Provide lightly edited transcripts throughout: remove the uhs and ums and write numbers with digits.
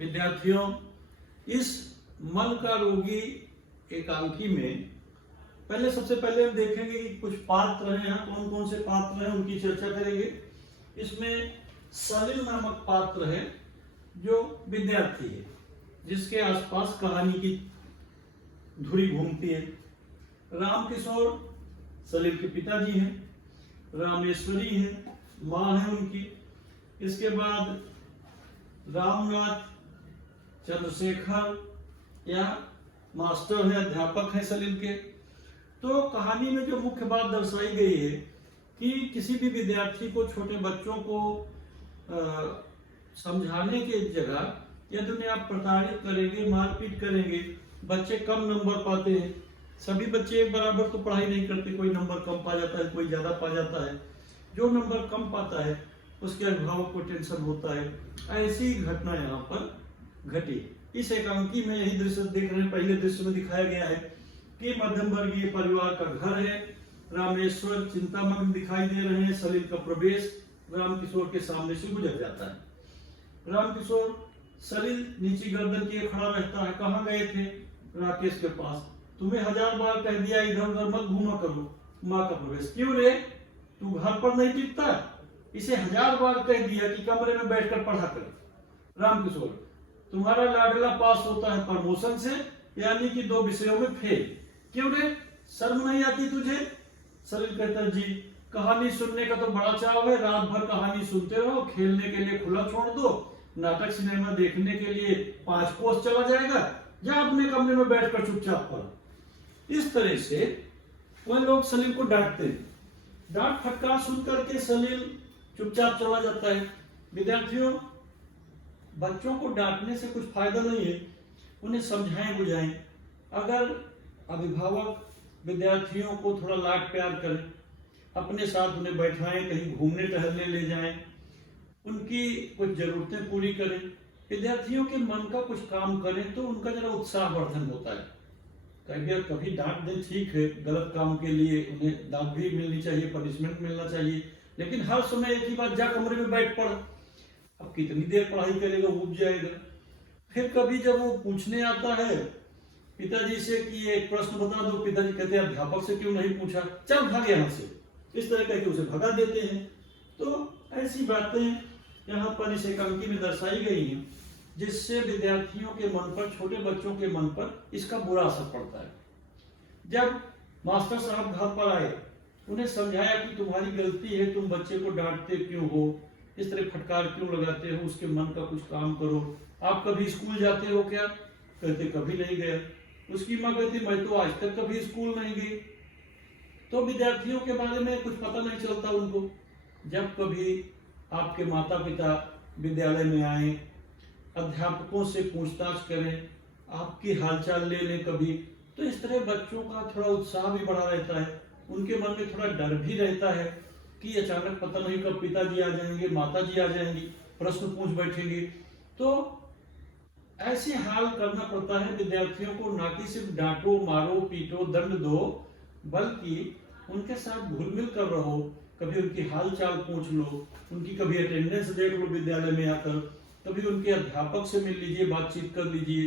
विद्यार्थियों, इस मन का रोगी एकांकी में सबसे पहले हम देखेंगे कि कुछ पात्र हैं, यहाँ कौन कौन से पात्र हैं उनकी चर्चा करेंगे। इसमें सलिल नामक पात्र है जो विद्यार्थी है, जिसके आसपास कहानी की धुरी घूमती है। राम किशोर सलिल के पिताजी हैं, रामेश्वरी है माँ है उनकी। इसके बाद रामनाथ चंद्रशेखर या मास्टर है, अध्यापक है सलिल के। तो कहानी में जो मुख्य बात दर्शाई गई है कि किसी भी विद्यार्थी को, छोटे बच्चों को समझाने के जगह यदि उन्हें आप प्रताड़ित करेंगे, मारपीट करेंगे, बच्चे कम नंबर पाते हैं। सभी बच्चे एक बराबर तो पढ़ाई नहीं करते, कोई नंबर कम पा जाता है, कोई ज्यादा पा जाता है। जो नंबर कम पाता है उसके अभिभावक को टेंशन होता है। ऐसी घटना यहाँ पर घटी। इस एकांकी में यही दृश्य देख रहे हैं, पहले दृश्य में दिखाया गया है कि मध्यम वर्गीय परिवार का घर है। रामेश्वर चिंतामग्न दिखाई दे रहे हैं। सलिल का प्रवेश रामकिशोर के सामने से गुजर जाता है। रामकिशोर सलिल नीची गर्दन किए खड़ा रहता है। कहाँ गए थे? राकेश के पास। तुम्हें 1000 बार कह दिया इधर उधर मत घूमा करो। माँ का प्रवेश। क्यों रे, तू घर पर नहीं टिकता? इसे 1000 बार कह दिया कि कमरे में बैठकर पढ़ा कर। रामकिशोर, तुम्हारा लाडला पास होता है प्रमोशन से, यानी कि 2 विषयों में फेल। क्यों रे, शर्म नहीं आती तुझे? सलिल कहता है, जी कहानी सुनने का तो बड़ा चाव है, रात भर कहानी सुनते रहो, खेलने के लिए खुला छोड़ दो, नाटक सिनेमा देखने के लिए 5 कोस चला जाएगा, जा अपने कमरे में बैठकर चुपचाप पढ़। इस तरह से वह लोग सलिल को डांटते हैं। डांट फटकार सुन करके सलिल चुपचाप चला जाता है। विद्यार्थियों, बच्चों को डांटने से कुछ फायदा नहीं है, उन्हें समझाएं बुझाएं। अगर अभिभावक विद्यार्थियों को थोड़ा लाड प्यार करें, अपने साथ उन्हें बैठाएं, कहीं घूमने टहलने ले जाएं, उनकी कुछ जरूरतें पूरी करें, विद्यार्थियों के मन का कुछ काम करें, तो उनका जरा उत्साहवर्धन होता है। कभी डांट दें, ठीक है, गलत काम के लिए उन्हें डांट भी मिलनी चाहिए, पनिशमेंट मिलना चाहिए, लेकिन हर समय एक ही बात, जा कमरे में बैठ पढ़। अब कितनी देर पढ़ाई करेगा, उब जाएगा। फिर कभी जब वो पूछने आता है पिताजी से कि एक प्रश्न बता दो, पिताजी कहते हैं अध्यापक से क्यों नहीं पूछा, चल भाग यहाँ से, इस तरह कहकर उसे भगा देते हैं। तो ऐसी बातें यहाँ पर इस एकांकी में दर्शाई गई हैं, जिससे विद्यार्थियों के मन पर, छोटे बच्चों के मन पर इसका बुरा असर पड़ता है। जब मास्टर साहब घर पर आए, उन्हें समझाया कि तुम्हारी गलती है, तुम बच्चे को डांटते क्यों हो, इस तरह फटकार क्यों लगाते हो, उसके मन का कुछ काम करो। आप कभी स्कूल जाते हो क्या? कहते कभी नहीं गया। उसकी माँ कहती मैं तो आज तक कभी स्कूल नहीं गई। तो विद्यार्थियों के बारे में कुछ पता नहीं चलता उनको। जब कभी आपके माता पिता विद्यालय में आए, अध्यापकों से पूछताछ करें, आपकी हालचाल ले लें कभी, तो इस तरह बच्चों का थोड़ा उत्साह भी बढ़ा रहता है। उनके मन में थोड़ा डर भी रहता है कि अचानक पता नहीं कब पिताजी आ जाएंगे, माताजी आ जाएंगी, प्रश्न पूछ बैठेंगे। तो ऐसे हाल करना पड़ता है विद्यार्थियों को, ना कि सिर्फ डांटो, मारो, पीटो, दंड दो, बल्कि उनके साथ घुल मिल कर रहो। कभी उनकी हालचाल पूछ लो, उनकी कभी अटेंडेंस देख लो विद्यालय में आकर, कभी उनके अध्यापक से मिल लीजिए, बातचीत कर लीजिए,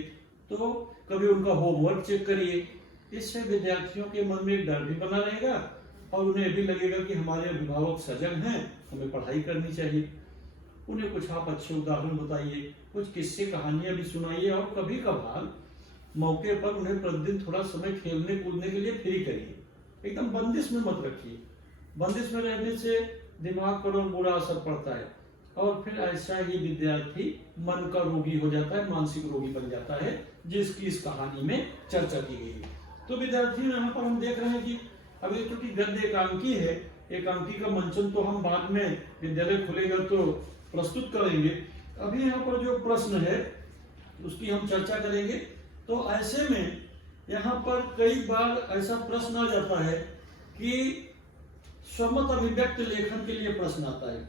तो कभी उनका होमवर्क चेक करिए। इससे विद्यार्थियों के मन में एक डर भी बना रहेगा और उन्हें भी लगेगा कि हमारे अभिभावक सजग हैं, हमें पढ़ाई करनी चाहिए। उन्हें कुछ आप अच्छे उदाहरण बताइए, कुछ किस्से कहानियां भी सुनाइए, और कभी कभार मौके पर उन्हें प्रतिदिन थोड़ा समय खेलने कूदने के लिए फ्री करिए। एकदम बंदिश में मत रखिए। बंदिश में रहने से दिमाग पर और बुरा असर पड़ता है, और फिर ऐसा ही विद्यार्थी मन का रोगी हो जाता है, मानसिक रोगी बन जाता है, जिसकी इस कहानी में चर्चा की गई है। तो विद्यार्थी यहाँ पर हम देख रहे हैं कि अभी चूंकि गद्य एकांकी है, एकांकी का मंचन तो हम बाद में विद्यालय खुलेगा तो प्रस्तुत करेंगे। अभी यहाँ पर जो प्रश्न है उसकी हम चर्चा करेंगे। तो ऐसे में यहाँ पर कई बार ऐसा प्रश्न आ जाता है कि स्वमत अभिव्यक्त लेखन के लिए प्रश्न आता है।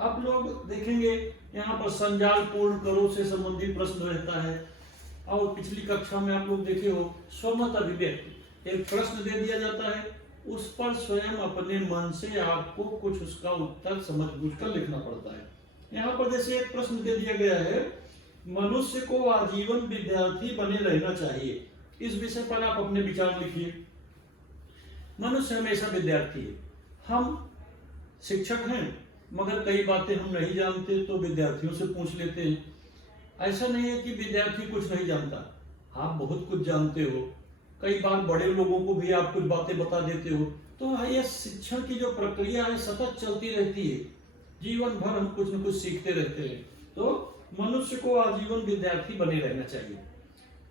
आप लोग देखेंगे यहाँ पर संजाल पूर्ण करो से संबंधित प्रश्न रहता है, और पिछली कक्षा में आप लोग देखे हो स्वमत अभिव्यक्त, एक प्रश्न दे दिया जाता है, उस पर स्वयं अपने मन से आपको कुछ उसका उत्तर समझ बूझकर लिखना पड़ता है। यहाँ पर जैसे एक प्रश्न दे दिया गया है मनुष्य को आजीवन विद्यार्थी बने रहना चाहिए। इस विषय पर आप अपने विचार लिखिए। मनुष्य हमेशा विद्यार्थी है। हम शिक्षक हैं, मगर कई बातें हम नहीं जानते तो विद्यार्थियों से पूछ लेते हैं। ऐसा नहीं है कि विद्यार्थी कुछ नहीं जानता, आप बहुत कुछ जानते हो। कई बार बड़े लोगों को भी आप कुछ बातें बता देते हो। तो यह शिक्षण की जो प्रक्रिया है सतत चलती रहती है। जीवन भर हम कुछ न कुछ सीखते रहते हैं। तो मनुष्य को आजीवन विद्यार्थी बने रहना चाहिए।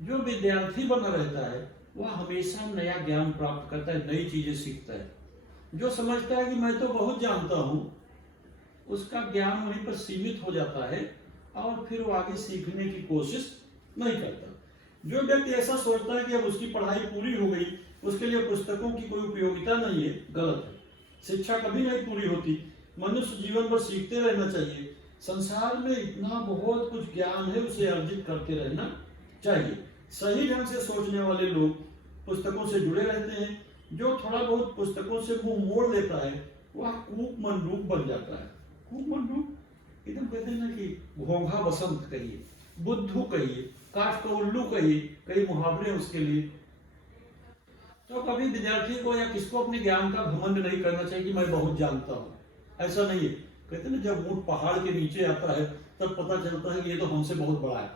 जो विद्यार्थी बना रहता है वह हमेशा नया ज्ञान प्राप्त करता है, नई चीजें सीखता है। जो समझता है कि मैं तो बहुत जानता हूं, उसका ज्ञान वहीं पर सीमित हो जाता है और फिर वो आगे सीखने की कोशिश नहीं करता। जो व्यक्ति ऐसा सोचता है कि अब उसकी पढ़ाई पूरी हो गई, उसके लिए पुस्तकों की कोई उपयोगिता नहीं है, गलत है। शिक्षा कभी नहीं पूरी होती। मनुष्य जीवन भर सीखते रहना चाहिए। संसार में इतना बहुत कुछ ज्ञान है, उसे अर्जित करते रहना चाहिए। सही ढंग से सोचने वाले लोग पुस्तकों से जुड़े रहते हैं। जो थोड़ा बहुत पुस्तकों से मुंह मोड़ लेता है वह कूप मनरूप बन जाता है। कूप मनरूप एकदम कहते हैं ना कि घोंघा बसंत कहिए, बुद्धू कहिए, काठ का उल्लू कहिए, कई मुहावरे उसके लिए। तो कभी विद्यार्थी को या किसको अपने ज्ञान का घमंड नहीं करना चाहिए कि मैं बहुत जानता हूँ। ऐसा नहीं है। कहते हैं ना जब ऊंट पहाड़ के नीचे आता है तब पता चलता है कि ये तो हमसे बहुत बड़ा है।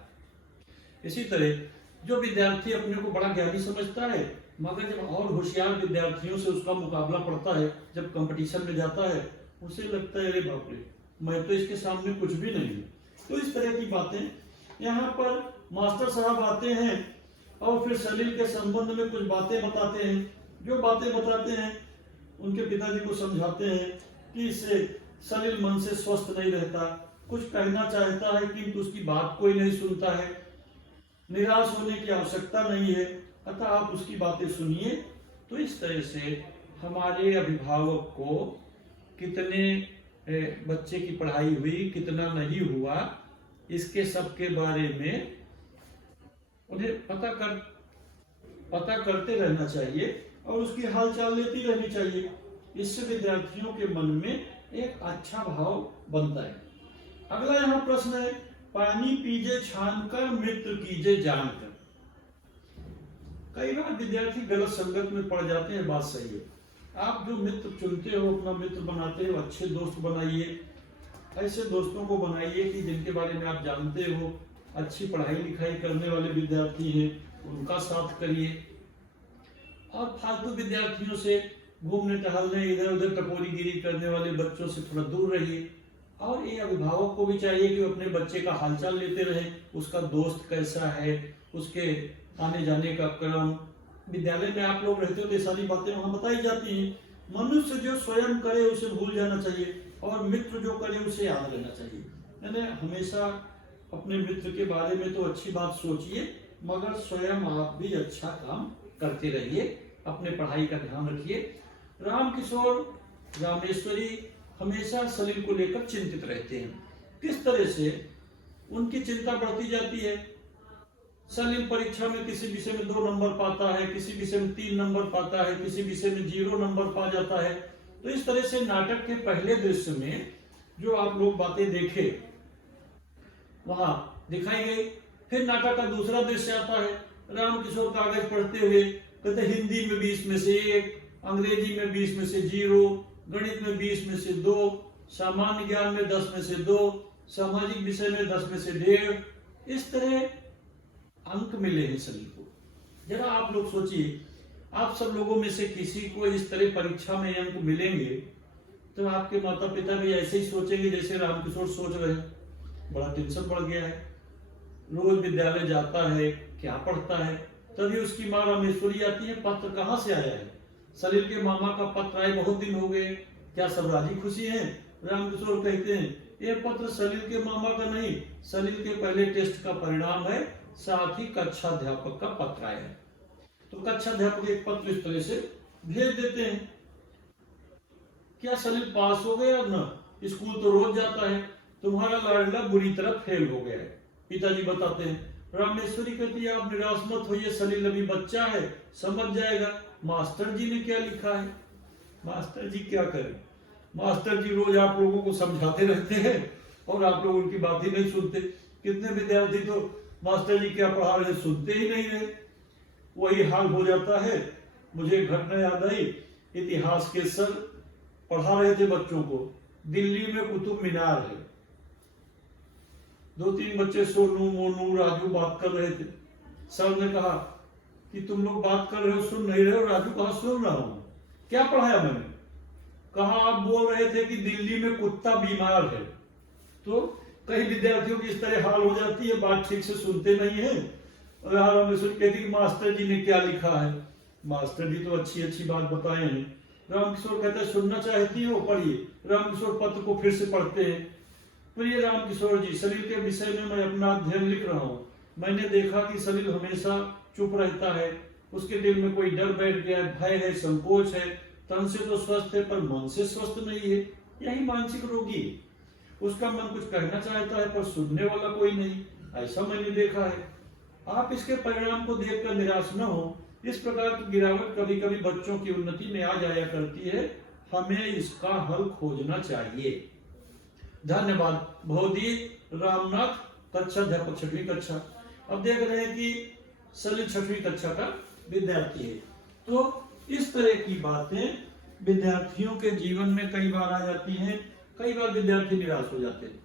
इसी तरह जो विद्यार्थी अपने को बड़ा ज्ञानी समझता है, मगर जब और होशियार विद्यार्थियों से उसका मुकाबला पड़ता है, जब कंपटीशन में जाता है, उसे लगता है अरे बाप रे, मैं तो इसके सामने कुछ भी नहीं हूँ। तो इस तरह की बातें यहाँ पर मास्टर साहब आते हैं और फिर सलील के संबंध में कुछ बातें बताते हैं। जो बातें बताते हैं उनके पिताजी को समझाते हैं कि इससे सलील मन से स्वस्थ नहीं रहता, कुछ कहना चाहता है किंतु उसकी बात कोई नहीं सुनता है। निराश होने की आवश्यकता नहीं है, अतः आप उसकी बातें सुनिए। तो इस तरह से हमारे अभिभावक को कितने बच्चे की पढ़ाई हुई, कितना नहीं हुआ, इसके सब के बारे में उन्हें पता करते रहना चाहिए और उसकी हालचाल लेती रहनी चाहिए। इससे विद्यार्थियों के मन में एक अच्छा भाव बनता है। अगला यहाँ प्रश्न है, पानी पीजे छान कर मित्र कीजे जानकर। कई बार विद्यार्थी गलत संगत में पड़ जाते हैं, बात सही है। आप जो मित्र चुनते हो, अपना मित्र बनाते हो, अच्छे दोस्त बनाइए। ऐसे दोस्तों को बनाइए कि जिनके बारे में आप जानते हो, अच्छी पढ़ाई लिखाई करने वाले विद्यार्थी हैं, उनका साथ करिए। और फालतू विद्यार्थियों से, घूमने टहलने इधर उधर टपोरीगिरी करने वाले बच्चों से थोड़ा दूर रहिए। और ये अभिभावक को भी चाहिए कि वो अपने बच्चे का हालचाल लेते रहें, उसका दोस्त कैसा है, उसके आने जाने का क्रम। विद्यालय में आप लोग रहते हो तो ये सारी बातें वहां बताई जाती हैं। मनुष्य जो स्वयं करे उसे भूल जाना चाहिए और मित्र जो करे उसे याद रहना चाहिए। यानी हमेशा अपने मित्र के बारे में तो अच्छी बात सोचिए, मगर स्वयं आप भी अच्छा काम करते रहिए, अपने पढ़ाई का ध्यान रखिए। रामकिशोर रामेश्वरी हमेशा सलील को लेकर चिंतित रहते हैं। किस तरह से उनकी चिंता बढ़ती जाती है। सलील परीक्षा में किसी विषय में 2 नंबर पाता है, किसी विषय में 3 नंबर पाता है, किसी विषय में 0 नंबर पा जाता है। तो इस तरह से नाटक के पहले दृश्य में जो आप लोग बातें देखे वहां दिखाई गई। फिर नाटक का दूसरा दृश्य आता है, रामकिशोर कागज पढ़ते हुए कहते हिंदी में 20 में से 1, अंग्रेजी में 20 में से 0, गणित में 20 में से 2, सामान्य ज्ञान में 10 में से 2, सामाजिक विषय में 10 में से 1.5। इस तरह अंक मिले हैं सभी को। जरा आप लोग सोचिए, आप सब लोगों में से किसी को इस तरह परीक्षा में अंक मिलेंगे तो आपके माता पिता भी ऐसे ही सोचेंगे जैसे रामकिशोर सोच रहे हैं। बड़ा टेंशन बढ़ गया है, रोज विद्यालय जाता है, क्या पढ़ता है। तभी उसकी माँ रामेश्वरी आती है, पत्र कहाँ से आया है? सलील के मामा का पत्र आए बहुत दिन हो गए, क्या सब राजी खुशी हैं? रामकिशोर कहते हैं यह पत्र सलील के मामा का नहीं, सलील के पहले टेस्ट का परिणाम है, साथ ही कक्षा अध्यापक का पत्र आया है। तो कक्षा अध्यापक एक पत्र इस तरह से भेज देते हैं, क्या सलील पास हो गया ना? स्कूल तो रोज जाता है, तुम्हारा लाडला बुरी तरह फेल हो गया है। पिताजी बताते हैं। रामेश्वरी कहती है आप निराश मत होइए, सलील अभी बच्चा है, समझ जाएगा। मास्टर जी ने क्या लिखा है? मास्टर जी क्या करें? मास्टर जी रोज आप लोगों को समझाते रहते हैं और आप लोग उनकी बात ही नहीं सुनते। कितने विद्यार्थी तो मास्टर जी क्या पढ़ा रहे सुनते ही नहीं रहे। वही हाल हो जाता है। मुझे एक घटना याद आई, इतिहास के सर पढ़ा रहे थे बच्चों को, दिल्ली में कुतुब मीनार है। 2-3 बच्चे सोनू मोनू राजू बात कर रहे थे। सर ने कहा कि तुम लोग बात कर रहे हो सुन नहीं रहे हो। राजू कहा सुन रहा हूं। क्या पढ़ाया मैंने? कहा आप बोल रहे थे कि दिल्ली में कुत्ता बीमार है। तो कई विद्यार्थियों की इस तरह हाल हो जाती है, बात ठीक से सुनते नहीं है। और हमें सुन कहती कि मास्टर जी ने क्या लिखा है। मास्टर जी तो अच्छी अच्छी बात बताए हैं। रामकिशोर कहते हैं सुनना चाहती हो पढ़िए। रामकिशोर पत्र को फिर से पढ़ते हैं। प्रिय रामकिशोर जी, सलील के विषय में मैं अपना अध्ययन लिख रहा हूँ। मैंने देखा कि सलील हमेशा चुप रहता है। उसके दिल में कोई डर बैठ गया है, भय है, संकोच है। तन से तो स्वस्थ है पर मन से स्वस्थ नहीं है। यही मानसिक रोगी है। उसका मन कुछ कहना चाहता है पर सुनने वाला कोई नहीं। ऐसा मैंने देखा है। आप इसके परिणाम को देखकर निराश न हो। इस प्रकार की गिरावट कभी कभी बच्चों की उन्नति में आ जाया करती है। हमें इसका हल खोजना चाहिए। धन्यवाद। भौदी रामनाथ, कक्षा अध्यापक 6वीं कक्षा। अब देख रहे हैं कि सलील 6वीं कक्षा का विद्यार्थी है। तो इस तरह की बातें विद्यार्थियों के जीवन में कई बार आ जाती हैं। कई बार विद्यार्थी निराश हो जाते हैं।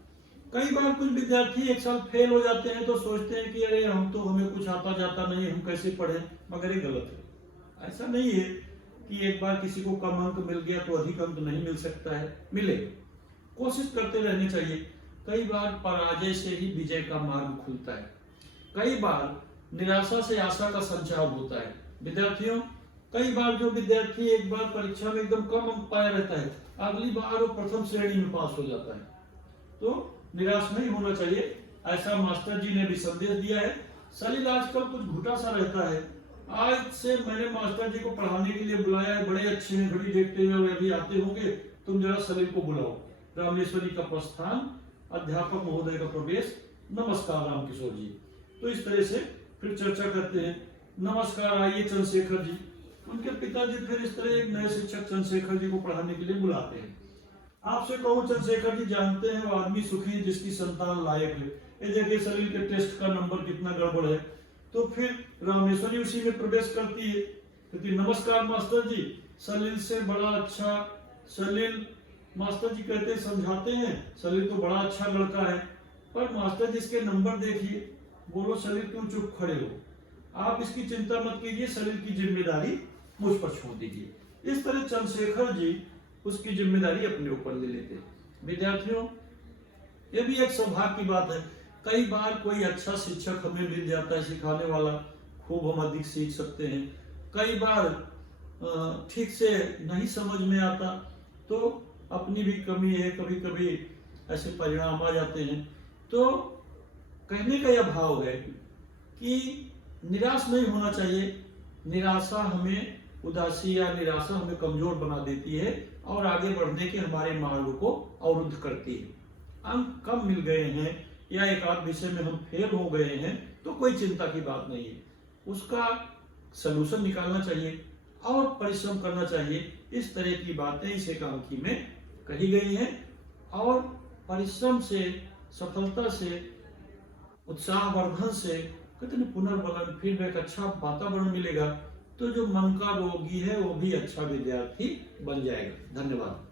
कई बार कुछ विद्यार्थी एक साल फेल हो जाते हैं तो सोचते हैं कि अरे हमें कुछ आता जाता नहीं, हम कैसे पढ़ें। मगर ये गलत है। ऐसा नहीं है कि एक बार किसी को कम अंक मिल गया तो अधिक अंक नहीं मिल सकता है, मिलेगा। कोशिश करते रहनी चाहिए। कई बार पराजय से ही विजय का मार्ग खुलता है। कई बार निराशा से आशा का संचार होता है। विद्यार्थियों, कई बार जो विद्यार्थी एक बार परीक्षा में एकदम कम अंक पाया रहता है, अगली बार वो प्रथम श्रेणी में पास हो जाता है। तो निराश नहीं होना चाहिए। ऐसा मास्टर जी ने भी संदेश दिया है। सलील आजकल कुछ घुटा सा रहता है। आज से मैंने मास्टर जी को पढ़ाने के लिए बुलाया है। बड़े अच्छे हैं, घड़ी देखते हुए अभी आते होंगे। तुम जरा सलील को बुलाओ। रामेश्वरी का प्रस्थान, अध्यापक महोदय का प्रवेश। नमस्कार रामकिशोर जी। तो इस तरह से फिर चर्चा करते हैं। नमस्कार, आइए चंद्रशेखर जी। उनके पिताजी फिर इस तरह एक नए शिक्षक चंद्रशेखर जी को पढ़ाने के लिए बुलाते हैं। आपसे कहूं चंद्रशेखर जी, जानते हैं वो आदमी सुखी है जिसकी संतान लायक है। ये देखिए सलील के टेस्ट का नंबर कितना गड़बड़ है। तो फिर रामेश्वरी उसी में प्रवेश करती है। क्योंकि नमस्कार मास्टर जी, सलील से बड़ा अच्छा। सलील, मास्टर जी कहते समझाते हैं, सलील तो बड़ा अच्छा लड़का है। पर मास्टर जी इसके नंबर देखिए। बोलो सलील क्यों चुप खड़े हो? आप इसकी चिंता मत कीजिए, सलील की जिम्मेदारी मुझ पर छोड़ दीजिए। इस तरह चंद्रशेखर जी उसकी जिम्मेदारी अपने ऊपर ले लेते। विद्यार्थियों, ये भी एक सौभाग्य की बात है। कई बार कोई अच्छा शिक्षक हमें मिल जाता है, सिखाने वाला, खूब हम अधिक सीख सकते हैं। कई बार ठीक से नहीं समझ में आता तो अपनी भी कमी है, कभी कभी ऐसे परिणाम आ जाते हैं। तो कहने का यह भाव है कि निराश नहीं होना चाहिए। निराशा हमें, उदासी या निराशा हमें कमजोर बना देती है और आगे बढ़ने के हमारे मार्ग को अवरुद्ध करती है। अंक कम मिल गए हैं या एक आध विषय में हम फेल हो गए हैं तो कोई चिंता की बात नहीं है। उसका सलूशन निकालना चाहिए और परिश्रम करना चाहिए। इस तरह की बातें इस एकांकी में कही गई हैं। और परिश्रम से, सफलता से, उत्साहवर्धन से, कितने पुनर्बलन, फिर एक अच्छा वातावरण मिलेगा। तो जो मन का रोगी है वो भी अच्छा विद्यार्थी बन जाएगा। धन्यवाद।